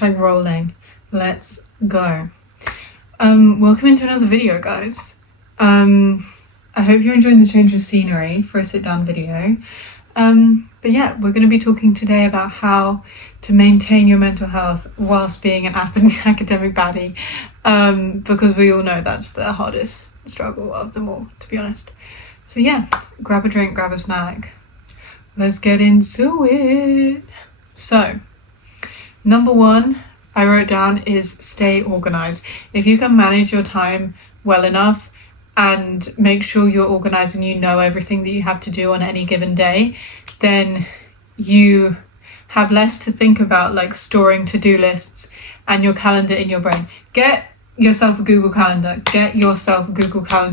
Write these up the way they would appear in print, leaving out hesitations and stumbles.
hashtag rolling. Let's go. Welcome into another video, guys. I hope you're enjoying the change of scenery for a sit-down video. But yeah, we're going to be talking today about how to maintain your mental health whilst being an academic baddie, because we all know that's the hardest struggle of them all, to be honest. So yeah, grab a drink, grab a snack. Let's get into it. So, number one I wrote down is stay organized. If you can manage your time well enough and make sure you're organized and you know everything that you have to do on any given day, then you have less to think about, like storing to-do lists and your calendar in your brain. Get yourself a Google Calendar.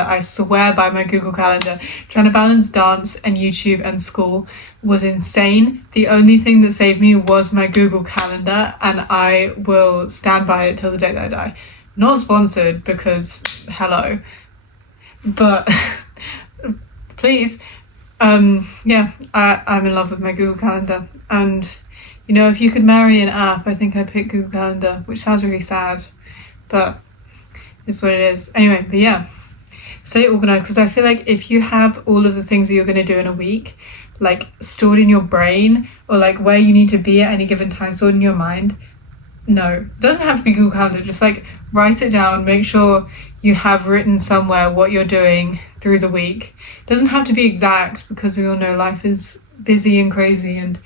I swear by my Google Calendar. Trying to balance dance and YouTube and school was insane. The only thing that saved me was my Google Calendar, and I will stand by it till the day that I die. Not sponsored, because hello, but please. Yeah, I'm in love with my Google Calendar, and you know, if you could marry an app, I think I'd pick Google Calendar, which sounds really sad, but it's what it is. Anyway, but yeah, stay organized, because I feel like if you have all of the things that you're going to do in a week like stored in your brain, or like where you need to be at any given time stored in your mind, no, it doesn't have to be Google Calendar, just like write it down. Make sure you have written somewhere what you're doing through the week. It doesn't have to be exact, because we all know life is busy and crazy and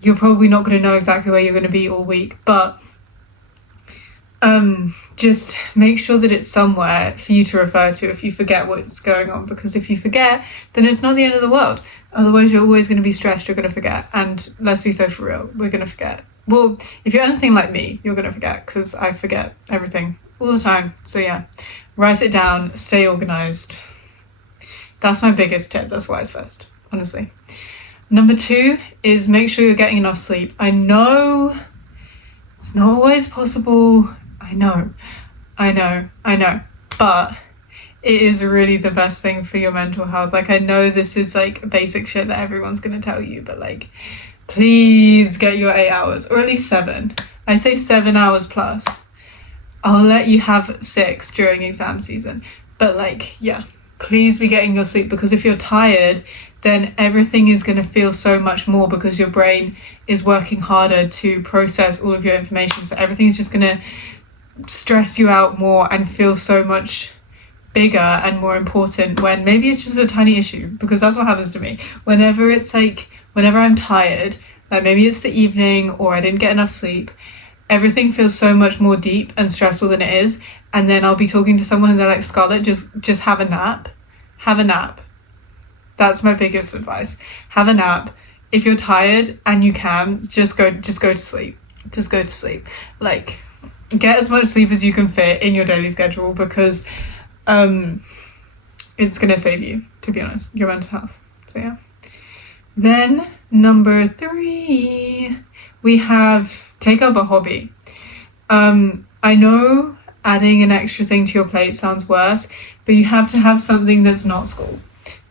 you're probably not going to know exactly where you're going to be all week, but just make sure that it's somewhere for you to refer to if you forget what's going on, because if you forget, then it's not the end of the world. Otherwise you're always going to be stressed, you're going to forget, and let's be so for real, we're going to forget. Well, if you're anything like me, you're going to forget, because I forget everything all the time. So yeah, write it down, stay organized. That's my biggest tip. That's why it's first, honestly. Number two is make sure you're getting enough sleep. I know it's not always possible. I know, but it is really the best thing for your mental health. Like, I know this is like basic shit that everyone's going to tell you, but like, please get your 8 hours, or at least 7. I say 7 hours plus. I'll let you have 6 during exam season, but like, yeah, please be getting your sleep, because if you're tired, then everything is going to feel so much more, because your brain is working harder to process all of your information. So everything's just going to stress you out more and feel so much bigger and more important, when maybe it's just a tiny issue, because that's what happens to me. Whenever I'm tired, like maybe it's the evening or I didn't get enough sleep, everything feels so much more deep and stressful than it is. And then I'll be talking to someone and they're like, Scarlett, just have a nap. That's my biggest advice. Have a nap. If you're tired and you can, just go to sleep. Like, get as much sleep as you can fit in your daily schedule, because it's gonna save you, to be honest, your mental health. So yeah. Then number 3, we have take up a hobby. I know adding an extra thing to your plate sounds worse, but you have to have something that's not school,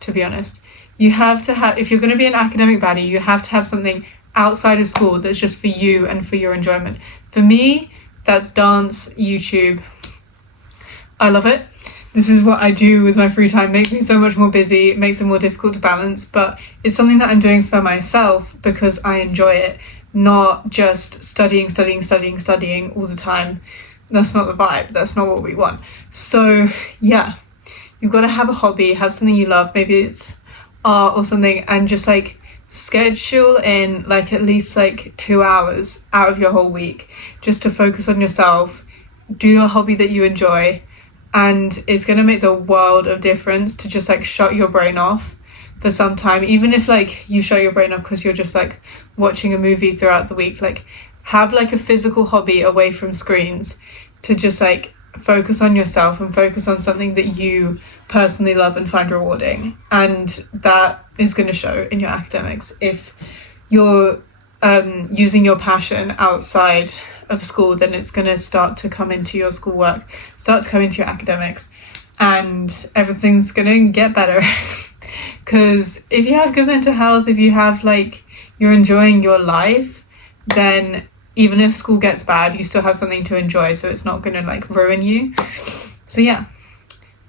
to be honest. You have to have, if you're going to be an academic baddie, you have to have something outside of school that's just for you and for your enjoyment. For me, that's dance, YouTube. I love it. This is what I do with my free time. It makes me so much more busy. It makes it more difficult to balance, but it's something that I'm doing for myself because I enjoy it, not just studying all the time. That's not the vibe. That's not what we want. So yeah, you've got to have a hobby, have something you love. Maybe it's art or something, and just like schedule in like at least like 2 hours out of your whole week just to focus on yourself, do a hobby that you enjoy, and it's going to make the world of difference to just like shut your brain off for some time. Even if like you shut your brain off because you're just like watching a movie throughout the week, like have like a physical hobby away from screens to just like focus on yourself and focus on something that you personally love and find rewarding, and that is going to show in your academics. If you're using your passion outside of school, then it's going to start to come into your schoolwork, start to come into your academics, and everything's going to get better. Because if you have good mental health, if you have like, you're enjoying your life, then even if school gets bad, you still have something to enjoy, so it's not going to like ruin you. So yeah,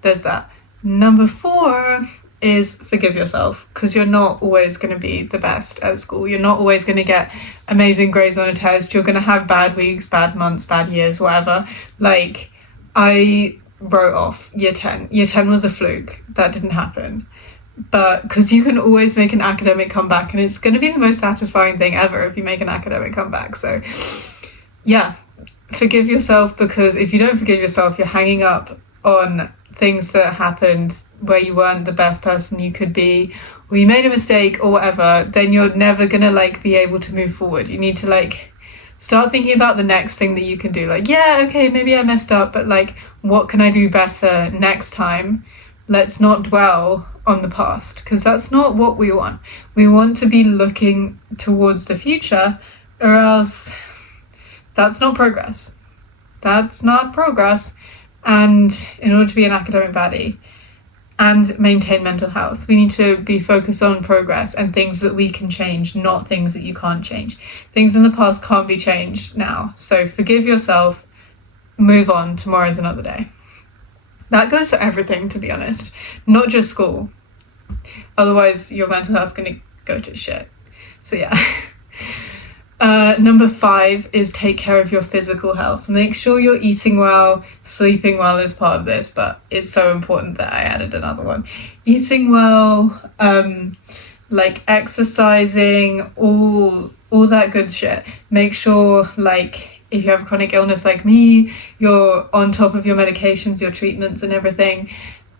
there's that. Number 4 is forgive yourself, because you're not always going to be the best at school. You're not always going to get amazing grades on a test. You're going to have bad weeks, bad months, bad years, whatever. Like, I wrote off year 10. Year 10 was a fluke. That didn't happen. But because you can always make an academic comeback, and it's going to be the most satisfying thing ever if you make an academic comeback. So yeah, forgive yourself, because if you don't forgive yourself, you're hanging up on things that happened where you weren't the best person you could be, or you made a mistake or whatever. Then you're never gonna like be able to move forward. You need to like start thinking about the next thing that you can do. Like, yeah, okay, maybe I messed up, but like, what can I do better next time? Let's not dwell on the past, because that's not what we want. We want to be looking towards the future, or else that's not progress. That's not progress. And in order to be an academic baddie and maintain mental health, we need to be focused on progress and things that we can change, not things that you can't change. Things in the past can't be changed now. So forgive yourself, move on, tomorrow's another day. That goes for everything, to be honest, not just school. Otherwise, your mental health's going to go to shit. So yeah. Number 5 is take care of your physical health. Make sure you're eating well, sleeping well is part of this, but it's so important that I added another one. Eating well, like exercising, all that good shit. Make sure, like, if you have a chronic illness like me, you're on top of your medications, your treatments and everything.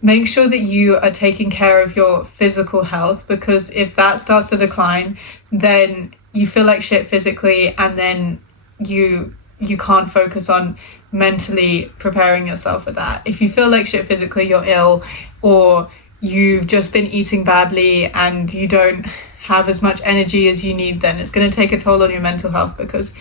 Make sure that you are taking care of your physical health, because if that starts to decline, then you feel like shit physically, and then you can't focus on mentally preparing yourself for that. If you feel like shit physically, you're ill, or you've just been eating badly and you don't have as much energy as you need, then it's going to take a toll on your mental health, because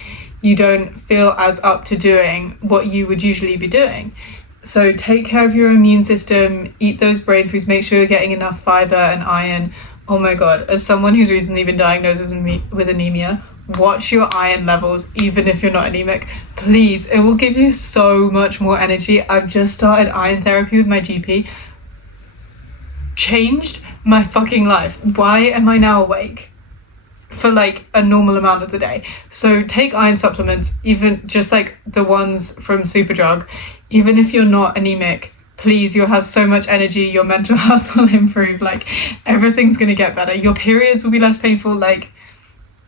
you don't feel as up to doing what you would usually be doing. So take care of your immune system, eat those brain foods, make sure you're getting enough fiber and iron. Oh my god, as someone who's recently been diagnosed with anemia, watch your iron levels, even if you're not anemic. Please, it will give you so much more energy. I've just started iron therapy with my GP. Changed my fucking life. Why am I now awake for like a normal amount of the day? So take iron supplements, even just like the ones from Superdrug. Even if you're not anemic, please, you'll have so much energy, your mental health will improve, like everything's gonna get better, your periods will be less painful, like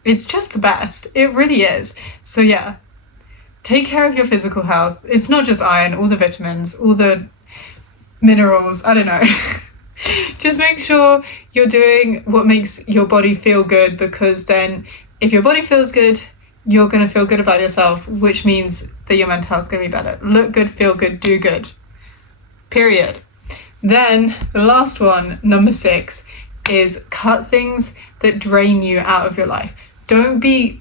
it's just the best, it really is. So yeah, take care of your physical health. It's not just iron, all the vitamins, all the minerals, I don't know. Just make sure you're doing what makes your body feel good, because then if your body feels good, you're gonna feel good about yourself, which means that your mental health's gonna be better. Look good, feel good, do good. Period. Then the last one, number 6, is cut things that drain you out of your life. Don't be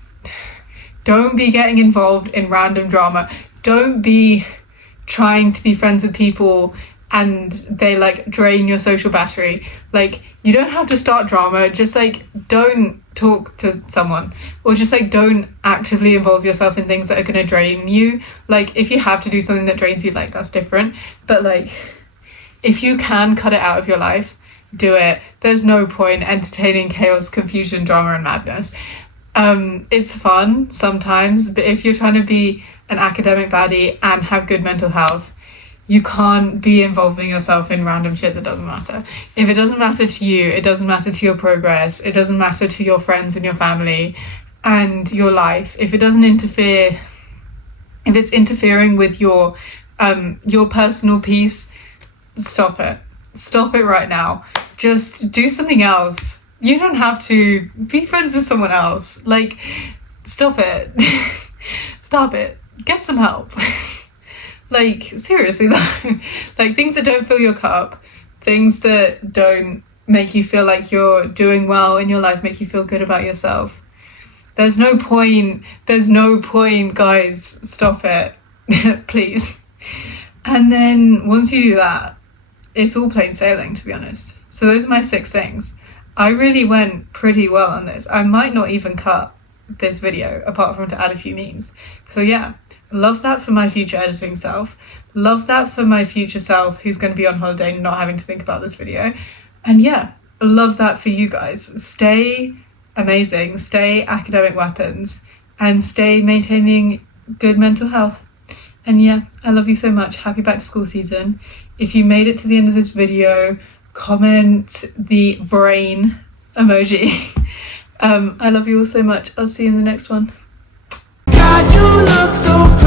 getting involved in random drama. Don't be trying to be friends with people and they like drain your social battery. Like, you don't have to start drama, just like don't talk to someone, or just like don't actively involve yourself in things that are going to drain you. Like, if you have to do something that drains you, like that's different, but like if you can cut it out of your life, do it. There's no point entertaining chaos, confusion, drama and madness. It's fun sometimes, but if you're trying to be an academic baddie and have good mental health, you can't be involving yourself in random shit that doesn't matter. If it doesn't matter to you, it doesn't matter to your progress, it doesn't matter to your friends and your family and your life. If it doesn't interfere, if it's interfering with your personal peace, stop it. Stop it right now. Just do something else. You don't have to be friends with someone else. Like, stop it. Stop it. Get some help. Like, seriously though, like things that don't fill your cup, things that don't make you feel like you're doing well in your life, make you feel good about yourself. There's no point, guys, stop it, please. And then once you do that, it's all plain sailing, to be honest. So those are my 6 things. I really went pretty well on this. I might not even cut this video, apart from to add a few memes. So yeah, love that for my future editing self. Love that for my future self who's going to be on holiday not having to think about this video. And yeah, love that for you guys. Stay amazing, stay academic weapons, and stay maintaining good mental health. And yeah, I love you so much. Happy back to school season. If you made it to the end of this video, comment the brain emoji. I love you all so much. I'll see you in the next one. God, you look so